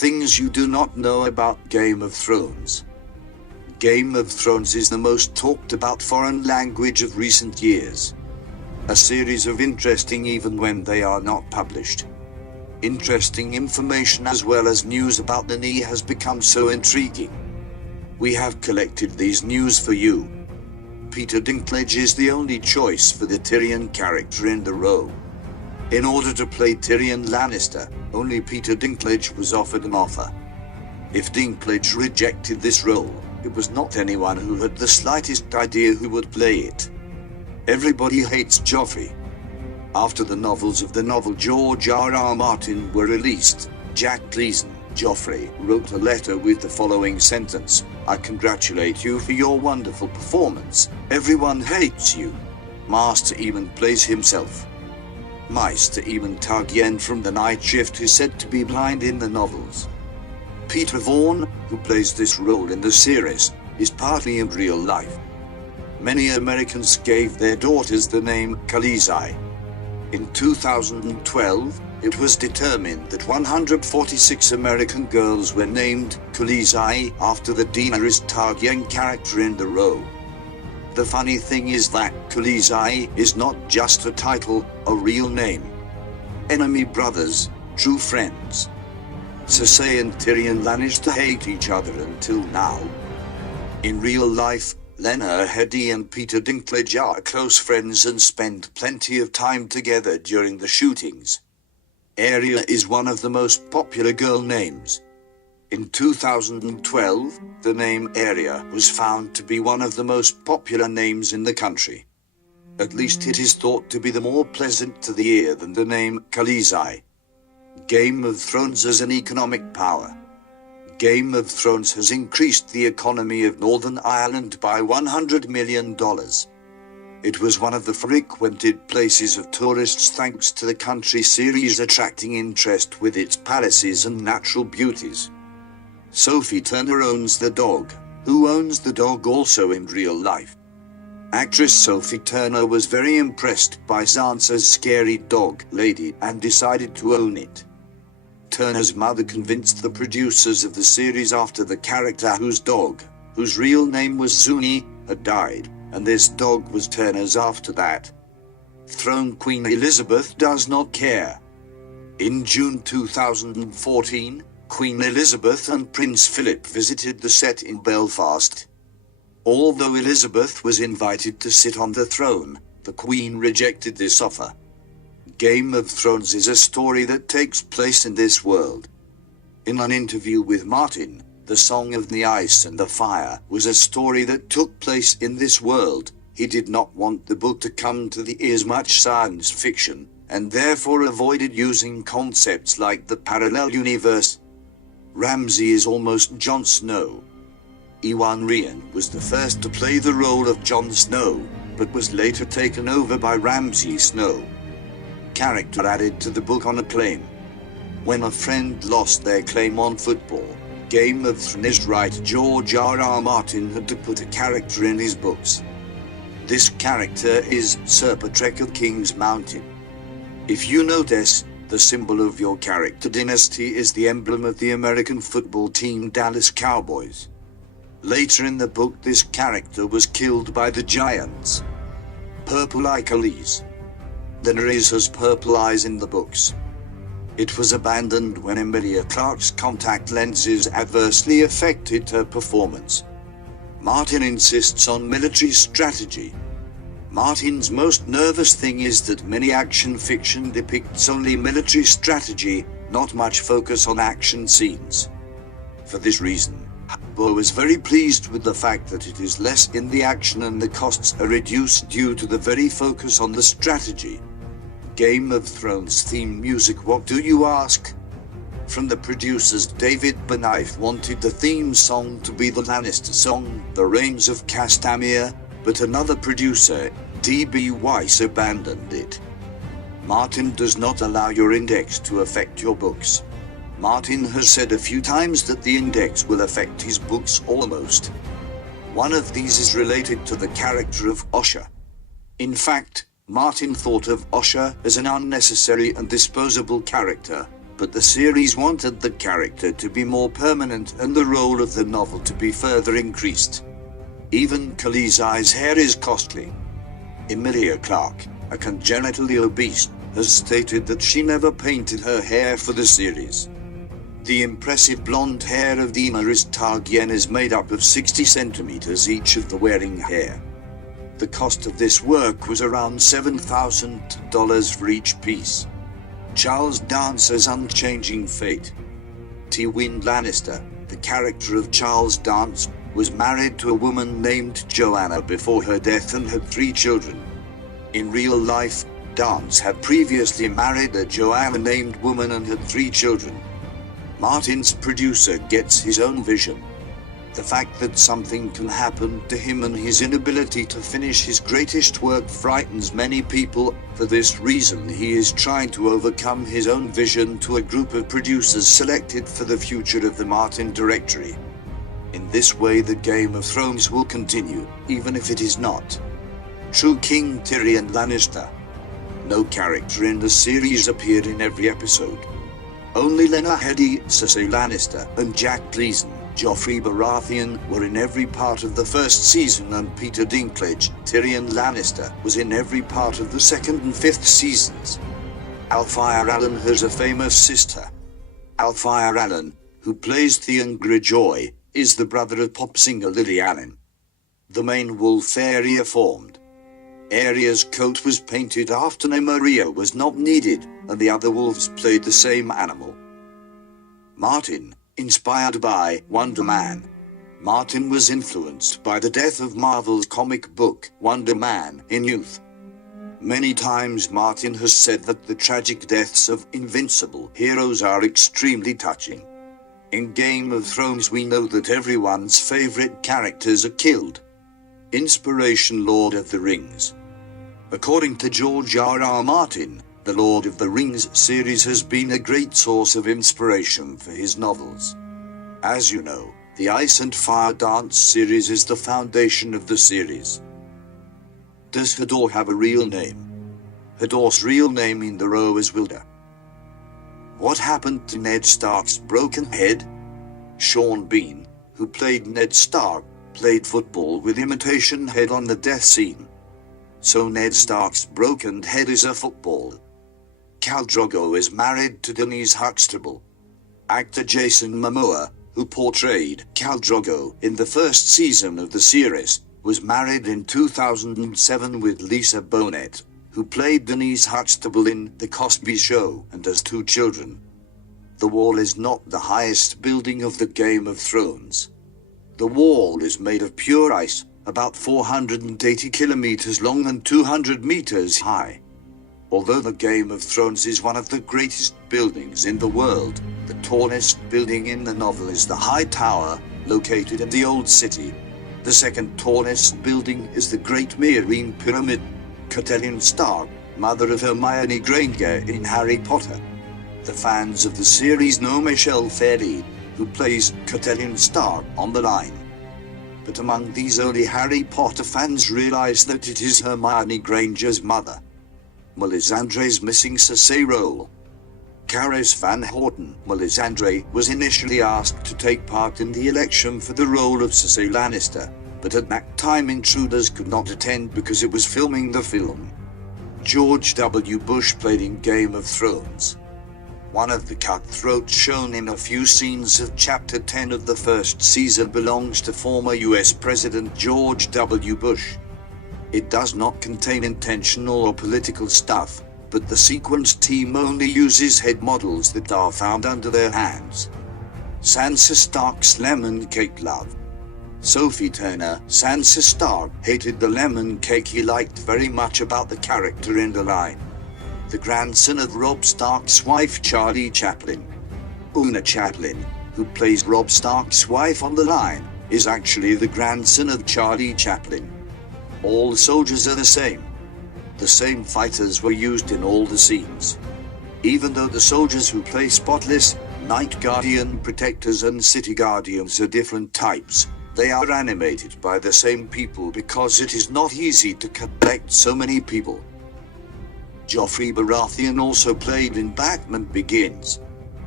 Things you do not know about Game of Thrones. Game of Thrones is the most talked about foreign language of recent years. A series of interesting even when they are not published. Interesting information as well as news about the knee has become so intriguing. We have collected these news for you. Peter Dinklage is the only choice for the Tyrion character in the role. In order to play Tyrion Lannister, only Peter Dinklage was offered an offer. If Dinklage rejected this role, it was not anyone who had the slightest idea who would play it. Everybody hates Joffrey. After the novels of the novel George R.R. Martin were released, Jack Gleason, Joffrey, wrote a letter with the following sentence: "I congratulate you for your wonderful performance. Everyone hates you." Master Aemon plays himself. Maester Aemon Targaryen from The Night Shift is said to be blind in the novels. Peter Vaughan, who plays this role in the series, is partly in real life. Many Americans gave their daughters the name Khaleesi. In 2012, it was determined that 146 American girls were named Khaleesi after the Daenerys Targaryen character in the role. The funny thing is that Khaleesi is not just a title, a real name. Enemy brothers, true friends. Cersei and Tyrion Lannister hate each other until now. In real life, Lena Headey and Peter Dinklage are close friends and spend plenty of time together during the shootings. Arya is one of the most popular girl names. In 2012, the name Arya was found to be one of the most popular names in the country. At least it is thought to be the more pleasant to the ear than the name Khaleesi. Game of Thrones as an economic power. Game of Thrones has increased the economy of Northern Ireland by $100 million. It was one of the frequented places of tourists thanks to the country series attracting interest with its palaces and natural beauties. Sophie Turner owns the dog, who owns the dog also in real life. Actress Sophie Turner was very impressed by Sansa's scary dog, Lady, and decided to own it. Turner's mother convinced the producers of the series after the character whose dog, whose real name was Zuni, had died, and this dog was Turner's after that. Throne Queen Elizabeth does not care. In June 2014, Queen Elizabeth and Prince Philip visited the set in Belfast. Although Elizabeth was invited to sit on the throne, the Queen rejected this offer. Game of Thrones is a story that takes place in this world. In an interview with Martin, The Song of the Ice and the Fire was a story that took place in this world. He did not want the book to come to the ears much science fiction, and therefore avoided using concepts like the parallel universe. Ramsay is almost Jon Snow. Iwan Rheon was the first to play the role of Jon Snow, but was later taken over by Ramsay Snow. Character added to the book on a claim. When a friend lost their claim on football, Game of Thrones writer George R.R. Martin had to put a character in his books. This character is Sir Patrick of King's Mountain. If you notice, the symbol of your character dynasty is the emblem of the American football team Dallas Cowboys. Later in the book, this character was killed by the Giants. Purple Achilles. Daenerys has purple eyes in the books. It was abandoned when Emilia Clarke's contact lenses adversely affected her performance. Martin insists on military strategy. Martin's most nervous thing is that many action fiction depicts only military strategy, not much focus on action scenes. For this reason, Bo is very pleased with the fact that it is less in the action and the costs are reduced due to the very focus on the strategy. Game of Thrones theme music, what do you ask? From the producers, David Benioff wanted the theme song to be the Lannister song, The Rains of Castamere, but another producer, D.B. Weiss, abandoned it. Martin does not allow your index to affect your books. Martin has said a few times that the index will affect his books almost. One of these is related to the character of Osha. In fact, Martin thought of Osha as an unnecessary and disposable character, but the series wanted the character to be more permanent and the role of the novel to be further increased. Even Khaleesi's hair is costly. Emilia Clarke, a congenitally obese, has stated that she never painted her hair for the series. The impressive blonde hair of Daenerys Targaryen is made up of 60 centimeters each of the wearing hair. The cost of this work was around $7,000 for each piece. Charles Dance's unchanging fate. Tywin Lannister, the character of Charles Dance, was married to a woman named Joanna before her death and had 3 children. In real life, Dance had previously married a Joanna named woman and had 3 children. Martin's producer gets his own vision. The fact that something can happen to him and his inability to finish his greatest work frightens many people. For this reason, he is trying to overcome his own vision to a group of producers selected for the future of the Martin directory. In this way, the Game of Thrones will continue, even if it is not true King Tyrion Lannister. No character in the series appeared in every episode. Only Lena Headey, Cersei Lannister, and Jack Gleeson, Joffrey Baratheon were in every part of the first season, and Peter Dinklage, Tyrion Lannister, was in every part of the 2nd and 5th seasons. Alfire Allen has a famous sister. Alfire Allen, who plays Theon Greyjoy, is the brother of pop singer Lily Allen. The main wolf Arya formed. Arya's coat was painted after Maria was not needed, and the other wolves played the same animal. Martin, inspired by Wonder Man. Martin was influenced by the death of Marvel's comic book Wonder Man in youth. Many times Martin has said that the tragic deaths of invincible heroes are extremely touching. In Game of Thrones we know that everyone's favorite characters are killed. Inspiration: Lord of the Rings. According to George R.R. Martin, the Lord of the Rings series has been a great source of inspiration for his novels. As you know, the Ice and Fire Dance series is the foundation of the series. Does Hodor have a real name? Hodor's real name in the Row is Wilder. What happened to Ned Stark's broken head? Sean Bean, who played Ned Stark, played football with imitation head on the death scene. So Ned Stark's broken head is a football. Khal Drogo is married to Denise Huxtable. Actor Jason Momoa, who portrayed Khal Drogo in the first season of the series, was married in 2007 with Lisa Bonet, who played Denise Huxtable in The Cosby Show, and has 2 children. The Wall is not the highest building of the Game of Thrones. The wall is made of pure ice, about 480 kilometers long and 200 meters high. Although the Game of Thrones is one of the greatest buildings in the world, the tallest building in the novel is the High Tower, located in the Old City. The second tallest building is the Great Meereen Pyramid. Catelyn Stark, mother of Hermione Granger in Harry Potter. The fans of the series know Michelle Fairley, who plays Catelyn Stark on The Line. But among these, only Harry Potter fans realize that it is Hermione Granger's mother. Melisandre's missing Cersei role. Caris Van Houten. Melisandre was initially asked to take part in the election for the role of Cersei Lannister, but at that time intruders could not attend because it was filming the film. George W. Bush played in Game of Thrones. One of the cutthroats shown in a few scenes of Chapter 10 of the first season belongs to former US President George W. Bush. It does not contain intentional or political stuff, but the sequence team only uses head models that are found under their hands. Sansa Stark's lemon cake love. Sophie Turner. Sansa Stark hated the lemon cake he liked very much about the character in The Line. The grandson of Robb Stark's wife Charlie Chaplin. Una Chaplin, who plays Robb Stark's wife on The Line, is actually the grandson of Charlie Chaplin. All soldiers are the same. The same fighters were used in all the scenes. Even though the soldiers who play Spotless, Night Guardian, Protectors and City Guardians are different types, they are animated by the same people because it is not easy to collect so many people. Joffrey Baratheon also played in Batman Begins.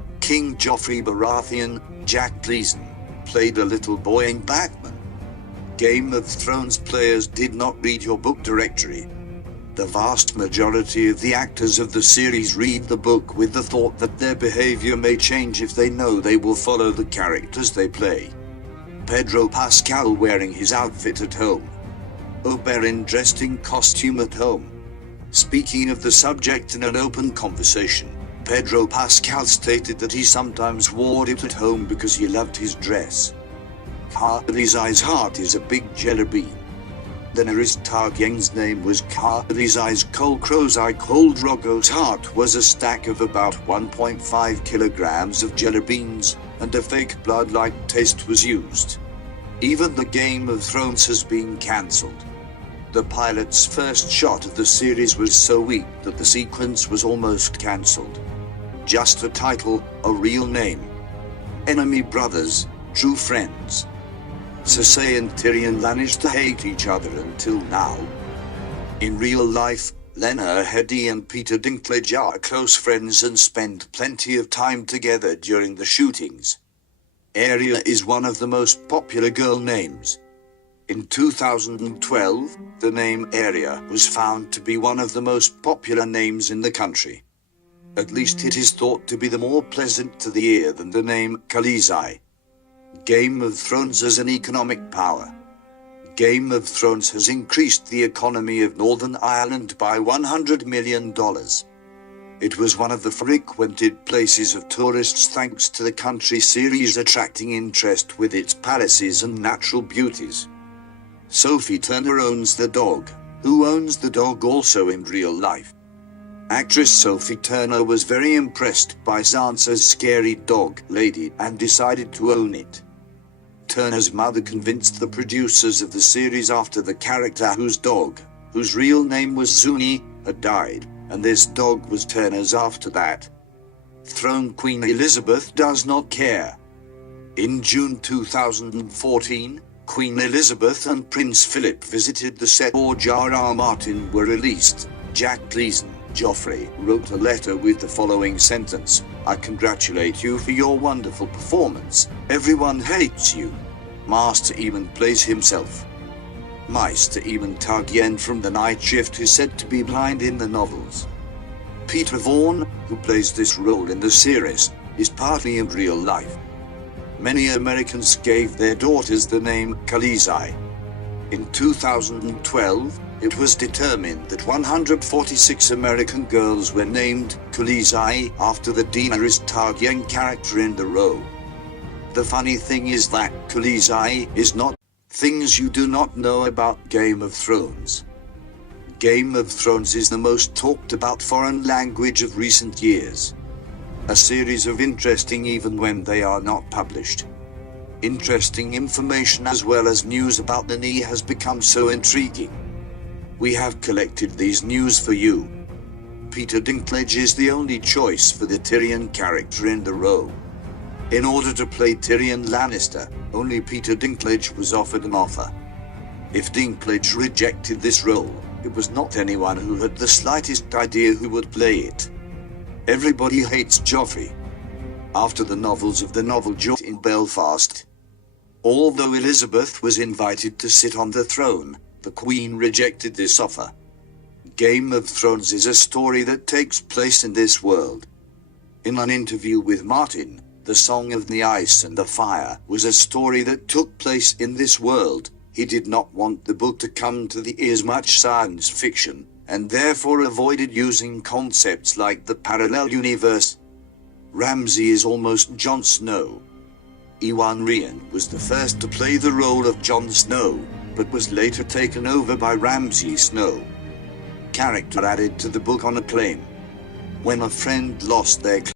King Joffrey Baratheon, Jack Gleason, played a little boy in Batman. Game of Thrones players did not read your book directory. The vast majority of the actors of the series read the book with the thought that their behavior may change if they know they will follow the characters they play. Pedro Pascal wearing his outfit at home. Oberyn dressed in costume at home. Speaking of the subject in an open conversation, Pedro Pascal stated that he sometimes wore it at home because he loved his dress. Khaleesi's heart is a big jelly bean. Daenerys Targaryen's name was Khaleesi's Khal Crozai. Khal Drogo's heart was a stack of about 1.5 kilograms of jelly beans, and a fake blood-like taste was used. Even the Game of Thrones has been cancelled. The pilot's first shot of the series was so weak that the sequence was almost cancelled. Just a title, a real name. Enemy brothers, true friends. Cersei and Tyrion managed to hate each other until now. In real life, Lena Headey and Peter Dinklage are close friends and spend plenty of time together during the shootings. Arya is one of the most popular girl names. In 2012, the name Arya was found to be one of the most popular names in the country. At least it is thought to be the more pleasant to the ear than the name Khaleesi. Game of Thrones as an economic power. Game of Thrones has increased the economy of Northern Ireland by $100 million. It was one of the frequented places of tourists thanks to the country series attracting interest with its palaces and natural beauties. Sophie Turner owns the dog, who owns the dog also in real life. Actress Sophie Turner was very impressed by Sansa's scary dog lady and decided to own it. Turner's mother convinced the producers of the series after the character whose dog, whose real name was Zuni, had died, and this dog was Turner's after that. Throne Queen Elizabeth does not care. In June 2014, Queen Elizabeth and Prince Philip visited the set where George R.R. Martin were released. Jack Gleason, Joffrey, wrote a letter with the following sentence: "I congratulate you for your wonderful performance. Everyone hates you." Master Aemon plays himself. Maester Aemon Targaryen from the Night Shift is said to be blind in the novels. Peter Vaughan, who plays this role in the series, is partly in real life. Many Americans gave their daughters the name Khaleesi. In 2012, it was determined that 146 American girls were named Khaleesi after the Daenerys Targaryen character in the role. The funny thing is that Khaleesi is not things you do not know about Game of Thrones. Game of Thrones is the most talked about foreign language of recent years. A series of interesting even when they are not published. Interesting information as well as news about the knee has become so intriguing. We have collected these news for you. Peter Dinklage is the only choice for the Tyrion character in the role. In order to play Tyrion Lannister, only Peter Dinklage was offered an offer. If Dinklage rejected this role, it was not anyone who had the slightest idea who would play it. Everybody hates Joffrey. After the novels of the novel Joffrey in Belfast. Although Elizabeth was invited to sit on the throne, the Queen rejected this offer. Game of Thrones is a story that takes place in this world. In an interview with Martin, The Song of the Ice and the Fire was a story that took place in this world. He did not want the book to come to the ears much science fiction, and therefore avoided using concepts like the parallel universe. Ramsay is almost Jon Snow. Iwan Rheon was the first to play the role of Jon Snow, but was later taken over by Ramsay Snow. Character added to the book on a plane. When a friend lost their